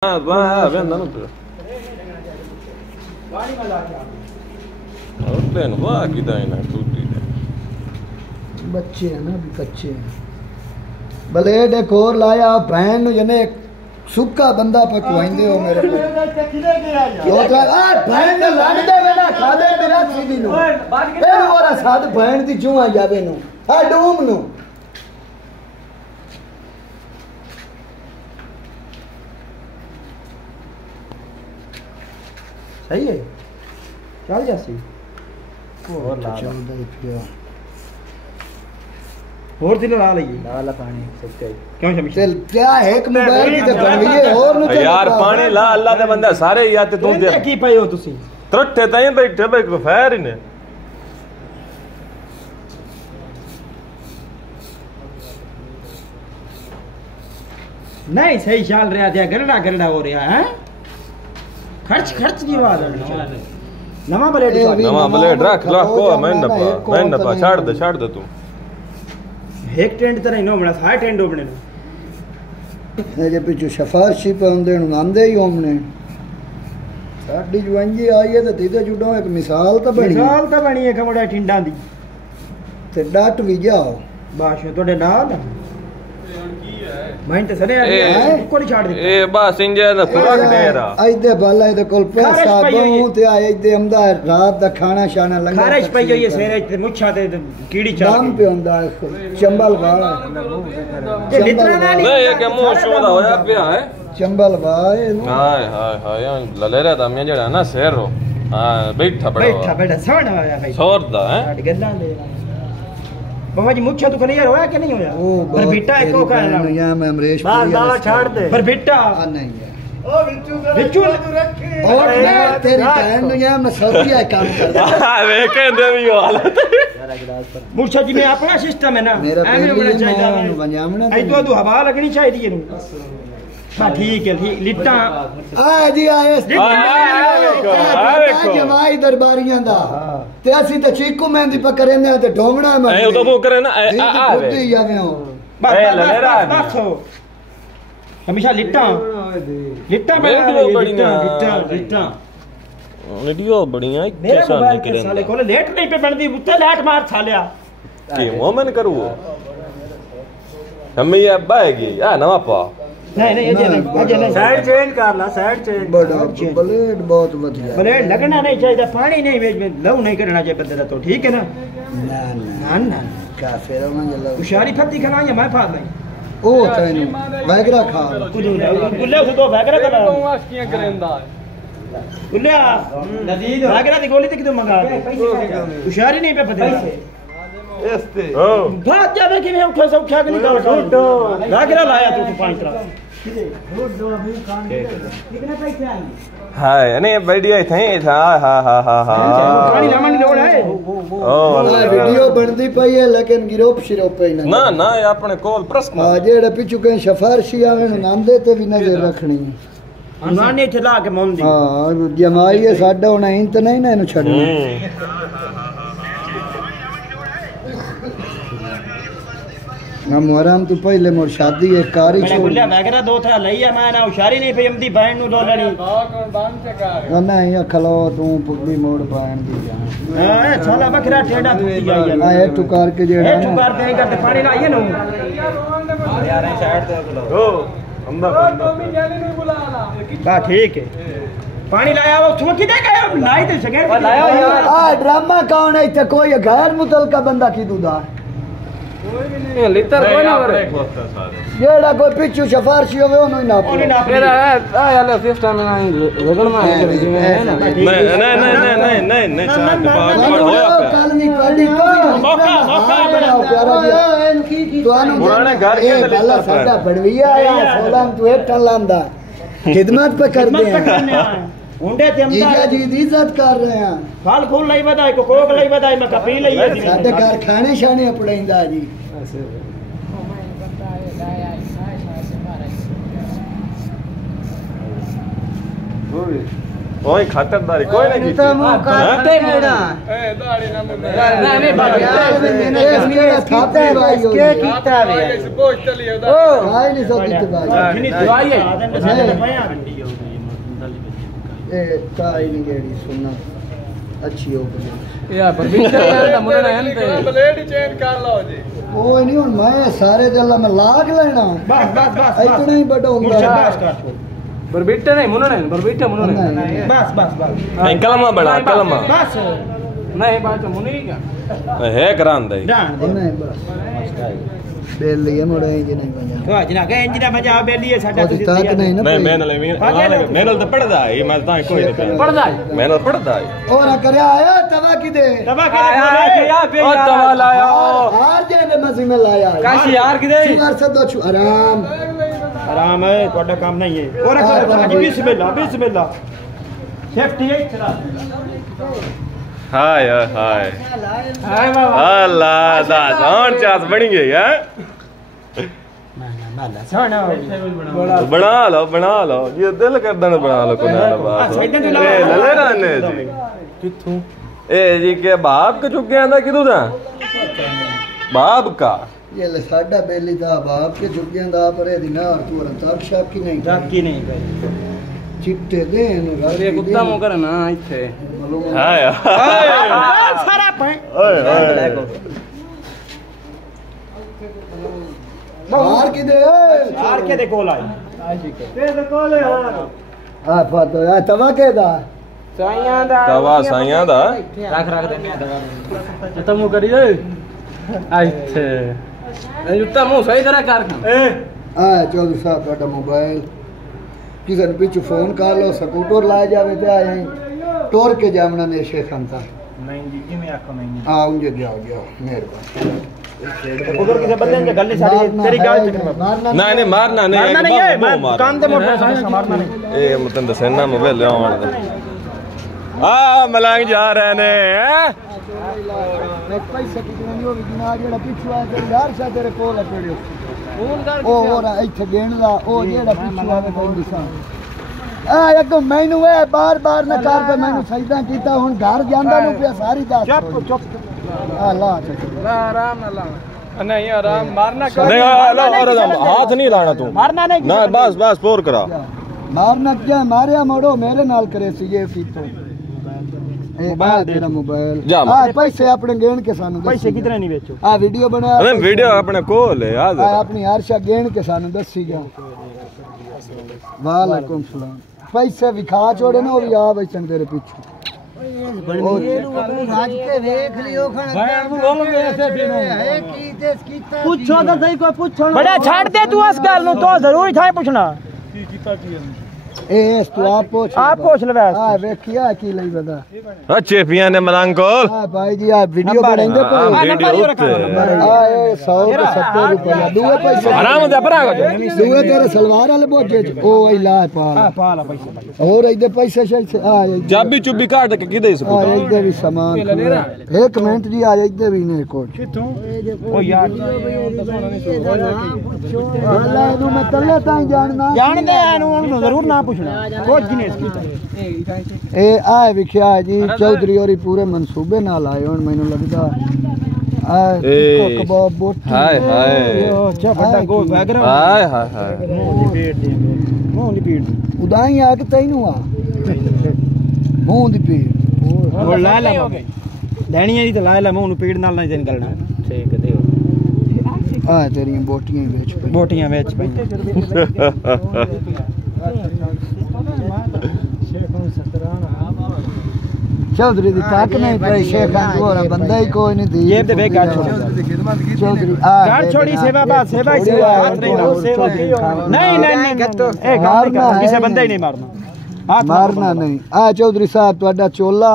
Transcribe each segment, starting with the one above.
बच्चे हैं ना अभी कच्चे हैं। ब्लेड एक और लाया बहन जने सुक्का बंदा पे खुआइंदे हो मेरे को बहन ने लग दे ना खा दे मेरा सीधी नु ए मोरा साथ बहन दी जुआ जावे नु आ डूम नु सही है चल जासी और ला चलदा पिया और दिन ला लई ला पानी सकते क्यों शमी चल क्या है एक मोबाइल की तो बनवी और नु यार पानी ला अल्लाह दे बंदा सारे या ते तू दे की पई हो तुसी त्रट्ठे ताई बैठे भाई को फैर ही ने नहीं सही चाल रहा था गरड़ा गरड़ा हो रहा है खर्च खर्च की बात है नवा ब्लेड रख ला को मैं न पा छाड़ दे तू एक टेंट तरह नो बना सारे टेंट ओपने ने जे पिछु शफारशी पे होंदे नु आंदे ही ओमने साडी जुआंजी आई है ते तीते जुडो एक मिसाल तो बनी है कमड़ा ठिंडा दी ते डट भी जाओ बाशो तोड़े नाल मैं तो सने को नहीं छाड़ दे ए बस इंजे ना खुराक देरा आइदे बाला इदे कोल पैसा बहु ते आए इदे हमदा रात दा खाना शाना लंगा खारिश पई होई है सेरे ते मुछा ते कीड़ी चाल दाम पे हुंदा चंबल वाला ये लितना ना नहीं ये के मुंह शोदा होया पिया है चंबल वाए हाय हाय हाय ललेरा दा मैं जेड़ा ना शेरो हां बैठा सोण होया भाई सोर दा है गल्ला दे बाबा जी मुच्छा तो कन्हैया होया कि नहीं होया पर बेटा एको का या मैं अमरेश बाल छाड़ दे पर बेटा नहीं है ओ बिच्चू रखे और तेरी बहन नु या मैं सौदिया काम कर वे कहंदे भी हालत मुच्छा जी में अपना सिस्टम है ना एमे होना चाहिए वंजामना आई तो हवा लगनी चाहिए नु हां ठीक है लिट्टा आ जी आए जमाई दरबारियां दा ते असि ते चीकू मेहंदी पे करेंदे ते ढोंगणा में ए तो वो करे ना आ खुदी जावे हो बस हमेशा लिट्टा वीडियो बढ़िया कैसा नहीं करे साले को लेट नहीं पे बनदी उत्ते लाट मार सालिया की मोमन करू हम ये बाएगी या नवा पा नहीं ये साइड चेंज कर ला साइड चेंज बड़ा ब्लेड बहुत बढ़िया ब्लेड लगना नहीं चाहिए पानी नहीं लव नहीं करना चाहिए बंदे तो ठीक है ना ना काफिर में लव होशियारी फती खना या मैं फाद नहीं ओ तैनू वैगरा खा गुल्ले तो वैगरा का आशियां करेंदा गुल्ले लजीज वैगरा दी गोली ते किदो मंगा होशियारी नहीं पे पता एस्ते ओ भाग जावे कि मैं उठा सब उठा के निकाल वैगरा लाया तू 5 तरह कितने पैसे आए हाय अने बढ़िया थे हां पानी लामन लोड है ओ वीडियो बनदी पई है लेकिन गिरोप शिरोप पे ना ना अपने कोल प्रश्न हां जेड़े पिछु के शफारशी आवे नांदे ते भी नजर रखनी नाने चला के मोंदी हां जमाई है साडा होना इंत नहीं ना इनु छड़ना हम मोराम तो पहले मोर शादी है कारी छोड़ बोलिया वगैरह दो था लईया मैं ना होशियारी नहीं पयमदी बहन नु डोलनी कौन बांध से का ना या खलो तू पुगली मोड़ बहन दी जा हां साला बकरा टेढ़ा तू आई है ए टुकार के जेड़ा ए टुकार के करते पानी लाइए नु यार साइड दे ओ अंदा मम्मी जाने नहीं बुलाना हां ठीक है पानी लाया वो तुम किधर गए लाई दे सके लाया यार आ ड्रामा कौन है इथे कोई गैर मुतलका बंदा की दूदा कोई भी नहीं लिटर कोई ना करे जेड़ा कोई पिछु शफारशी होवे ओनु ना मेरा आ यार सिस्टम में लगन में है ना नहीं चाट बात हो कल नहीं कड़ी मौका प्यारा जी तुआनु पुराने घर के अंदर साडा बड़विया आया 16 तू एक टन लांदा खिदमत पे कर दे उंडे ते हम जीजा जी दी इज्जत कर रहे हैं फल फूल नहीं बधाई को कोक नहीं बधाई मैं कपी लई है साडे घर खाने शाने पड़ाइंदा जी ओए खातरदारी कोई नहीं तो मुंह काटे मुड़ा ए दाढ़ी ना मुंडा नहीं खाते भाई के कीता रे पोछ चली ओ भाई नहीं सो कीते भाई दवाई है ए काई नहीं गेड़ी सुनना अच्छी हो गई यार पर बिस्तर यार दा मुंडा है ते ब्लेड चेंज कर लो जी ओ नहीं हुन मैं सारे दल्ला में लाग लेना बस बस बस इतना ही बड़ा होगा पर बेटा नहीं मुंडा नहीं पर बेटा मुंडा नहीं बस बस बस कलमा बड़ा कलमा बस नहीं बात मुनी का है करान दे नहीं बस बेली है मोड़ा इंजन नहीं बजा वाह जना के इंजन बजा बेली है साडा तुसी ताक नहीं ना नहीं मैंने तो पढ़दा है मैं ता कोई नहीं पढ़दा है मैंने पढ़दा है और करे आया तवा की दे तवा के आया बे ओ तवा लाया हार जाने मसी में लाया काशी यार की दे शुगर से दो आराम आराम है ਤੁਹਾਡਾ काम नहीं है और बिस्मिल्लाह बिस्मिल्लाह सेफ्टी है चला हाय हाय हाय बाबा अल्लाह दा जान चास बन गई है बना लो ये दिल करदा ने बना लो कोई ना बात ए लले रहने जी किथों ए जी के बाप के चुके आंदा किदू दा बाप का ये ले साडा बेली दा बाप के झुकियां दा परे दी ना तू रताक शाप की नहीं चिट्टे दे नु अरे कुत्ता मो कर ना इथे हाय सारा पे ओए मार की दे यार के दे कोल आई ते दे कोल है आ फातो आ तवा के दा साइयां दा तवा साइयां दा रख दे दवा खत्म करी ए इथे ए जुत्ता मो सही तरह कर ए आ चौधरी साहब ਤੁਹਾਡਾ मोबाइल किसी ने पीछे फोन कर लो स्कूटर ला जावे ते आए टोर के जामना ने शेख अंता नहीं जी जी मैं आखो नहीं हां उनके गया मेहरबानी उधर किसे बंदे ने गल नहीं सारी तेरी गाल तक मारना नहीं मारना नहीं नहीं है मैं काम दे मोटर मारना नहीं ए मतलब दसना मोबाइल ले आवन आ मलांग जा रहे ने हैं पैसे कितने नहीं होगी ना जेड़ा पिछू आ ते यार सा तेरे कोल पड़ियो फोन कर ओ होरा इथे गेणदा ओ जेड़ा पिछू आवे कोई दिसा आ एक मैनू है बार-बार न कर पे मैनू सजदा कीता हुन घर ਜਾਂਦਾ ਨੂੰ ਪਿਆ ਸਾਰੀ ਦੱਸ ਚੁੱਪ आ ला आराम ना ला नहीं आराम मारना नहीं और हाथ नहीं लाना तू मारना नहीं ना बस बस पोर करा मारना क्या मारिया मोड़ो मेरे नाल करे सी ये फीतो ए बाल तेरा मोबाइल जा आ पैसे अपने गेण के सानू पैसे कितने नहीं बेचो आ वीडियो बना अरे वीडियो अपने कोल है याद आ अपनी हरशा गेण के सानू दसी जा वालेकुम सलाम पैसे विखा छोड़े ना वो भी आ बचन तेरे पीछे पूछो तो सही कोई पूछो बड़ा छाड़ दे तू इस गल नु तो जरूर था पूछना ए तू आप पूछ ले बस हां देखिया की लई बता अच्छे पिया ने मलांग कोल हां भाई जी आप वीडियो बनाएंगे तो वीडियो आए 100 रुपया दुए पैसे आराम दे परा दुए तेरे सलवार वाले बोझे ओ इला पाला पैसे और इधर पैसे से आ चाबी चुबी काट के किदे आ इधर भी सामान एक मिनट जी आ इधर भी ने कोट किथों ओ यार अल्लाह नु मैं तल्ले ताई जानना जानदे नु जरूर ना पूछना कुछ नहीं इसकी ए आए विख्या जी चौधरी और पूरे मंसूबे नाल आए हुन मैनू लगदा आ कबाब बोटी हाय हाय अच्छा बड़ा गो वगैरह हाय हाय हाय मुंह दी पीड़ उदाई आ के तैनू आ मुंह दी पीड़ और ला ला लेनी है तो ला ला मुंह नु पीड़ नाल नहीं निकलना ठीक है देओ आ तेरी बोटियां बेच पे बोटियां बेच पे चौधरी दी ताक नहीं पे शेख अंदर बंदा ही कोई नहीं थी ये दे बेकार छोड़ चौधरी आ गाड़ छोड़ी सेवा बात सेवा ही सेवा हाथ नहीं नहीं नहीं ए काम नहीं करना किसी बंदा ही नहीं मारना मारना नहीं आ चौधरी साहब ਤੁਹਾਡਾ ਚੋਲਾ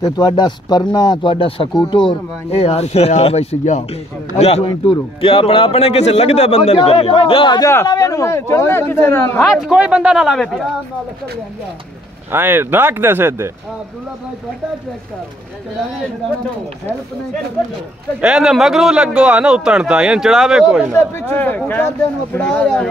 ਤੇ ਤੁਹਾਡਾ ਸਪਰਨਾ ਤੁਹਾਡਾ ਸਕੂਟਰ ਇਹ ਹਰ ਸ਼ੇ ਆ ਵੈਸੇ ਜਾਓ ਇੱਥੋਂ ਟੁਰੋ कि अपना अपने किसे लगदे बंदे ने जा जा हाथ कोई बंदा ना लावे पिया आए रख दे सीधे अब्दुल्ला भाई ਤੁਹਾਡਾ ट्रैक्टर चढ़ाने हेल्प नहीं करनी एने मगरू लगो आ ना उतरण ता ये चढ़ावे कोई ना पीछे स्कूटर देन में पड़ा यार